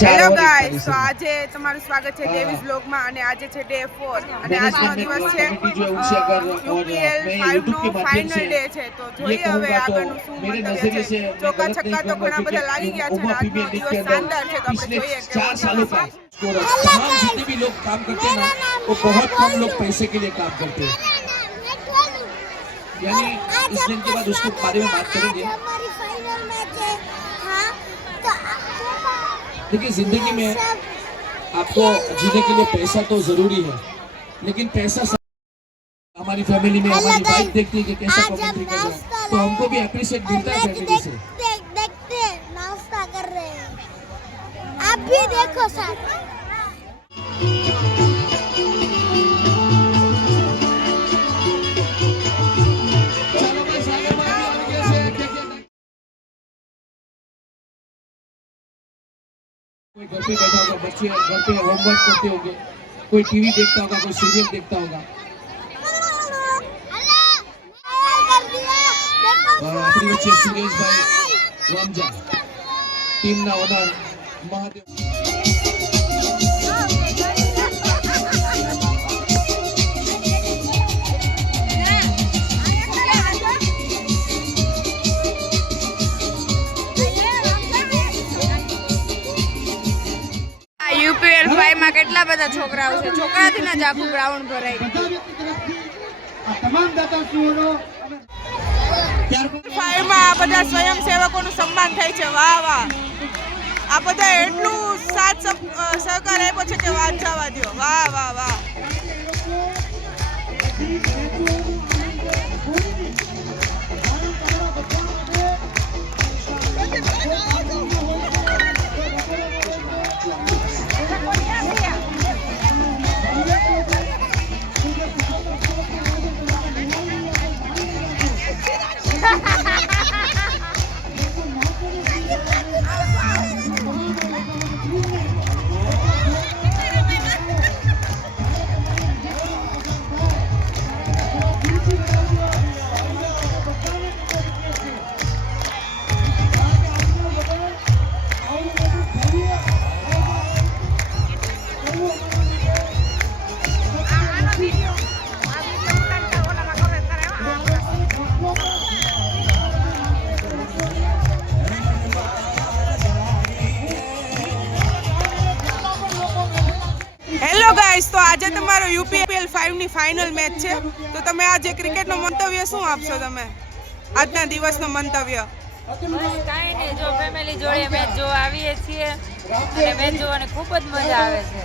Hello guys, તો આજે તમારું સ્વાગત છે ડેવિસ વ્લોગમાં અને આજે છે ડે 4 અને આજનો દિવસ છે યુપીએલ 5 નો ફાઇનલ ડે છે. તો જોઈએ હવે આગળનું શું મંતવ્ય છે. ચોકા છક્કા તો ઘણા બધા લાગી ગયા છે અને આજનો દિવસ શાનદાર છે. તો આપણે જોઈએ કે तमाम जितने भी लोग काम करते हैं ना वो बहुत कम लोग पैसे के लिए काम करते हैं. यानी इस दिन के बाद उसके बारे में बात करेंगे. देखिए जिंदगी में आपको जीने के लिए पैसा तो जरूरी है, लेकिन पैसा हमारी फैमिली में हमारी वाइफ देखती है कि कैसा कमेंट्री कर रहा है, तो हमको भी अप्रिशिएट मिलता है फैमिली से. देखते नाश्ता कर रहे हैं, आप भी देखो साथ. कोई घर पे बैठा होगा, बच्चे घर पे होमवर्क करते होंगे, कोई टीवी देखता होगा, कोई सीरियल देखता होगा. अपनी बच्चे सुरेश भाई रामजा टीम ना ओनर महादेव. યુપીએલ 5 માં કેટલા બધા છોકરાઓ છે. છોકરાથી જ આખું ગ્રાઉન્ડ ભરાઈ ગયું. તમામ દાતાશ્રીઓનો 5 માં આ બધા સ્વયંસેવકોનું સન્માન થાય છે. વાહ વાહ, આ બધા એટલું સાથ સહકાર આપ્યો છે કે વાત જવા દો. વાહ વાહ વાહ. હેલો ગાઈસ, તો આજે તમારો યુપીએલ 5 ની ફાઇનલ મેચ છે. તો તમે આજે ક્રિકેટનો મંતવ્ય શું આપશો? તમે આજના દિવસનો મંતવ્ય? બસ કાંઈ નહીં, જો ફેમિલી જોડે મેચ જોવા આવીએ છીએ અને મેચ જોવાની ખૂબ જ મજા આવે છે.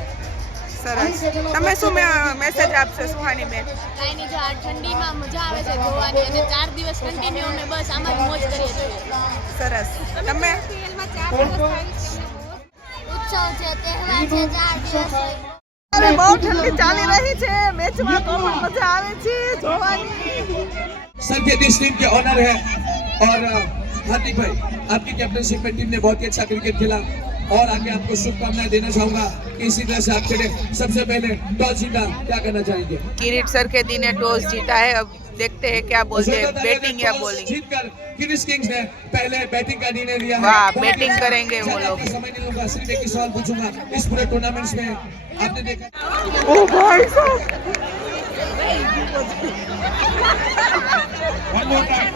સરસ. તમે શું મેસેજ આપશો સુહાની બેન? કાંઈ નહીં, જો આ ઠંડીમાં મજા આવે છે જોવાની અને 4 દિવસ કન્ટિન્યુ અને બસ આમાં જ મોજ કરીએ છીએ. સરસ. તમે? ઉત્સવ છે, તહેવાર છે, 4 દિવસ. અરે બહુ ઠંડી ચાલી રહી છે, મેચમાં તો પણ મજા આવે છે જોવાની. सर के इस टीम के ऑनर है और हार्दिक भाई आपकी कैप्टनशिप में टीम ने बहुत ही अच्छा क्रिकेट खेला और आगे आपको शुभकामनाएं देना चाहूंगा कि इसी तरह से आप खेले. सबसे पहले टॉस जीता, क्या करना चाहेंगे? किरीट सर के दी ने टॉस जीता है. अब देखते हैं क्या बोलते हैं, बैटिंग या बॉलिंग. जीतकर किंग्स किंग्स ने पहले बैटिंग का निर्णय लिया है. वाह, बैटिंग करेंगे वो लोग. समय नहीं लूंगा, सिर्फ एक ही सवाल पूछूंगा. इस पूरे टूर्नामेंट्स में आपने देखा ओ भाई साहब, one more time.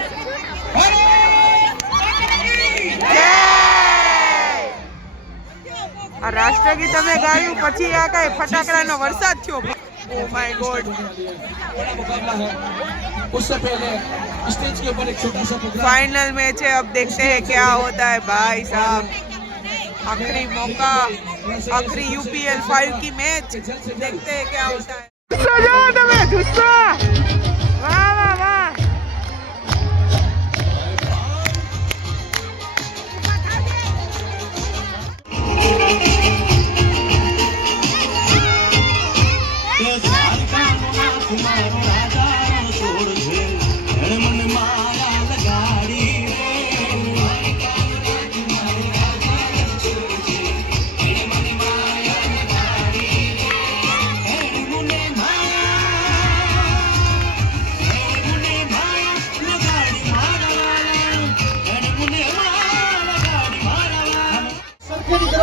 આ રાષ્ટ્રગીત તમે ગાયું પછી આ કઈ ફટાકડાનો વરસાદ થયો. Oh my God. बड़ा मुकाबला है. उससे पहले स्टेज के ऊपर एक छोटा सा प्रोग्राम. फाइनल मैच है, अब देखते हैं क्या होता है भाई साहब. आखिरी मौका, आखिरी यूपीएल 5 की मैच, देखते हैं क्या होता है. सजा તમે જુસ્સો. વાહ વાહ વાહ.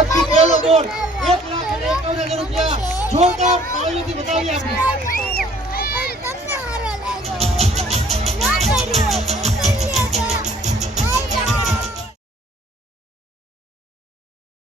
સુરતથી પહેલો બોર્ડ 1,51,000 રૂપિયા જોરદાર તાળીઓથી બતાવીએ આપણે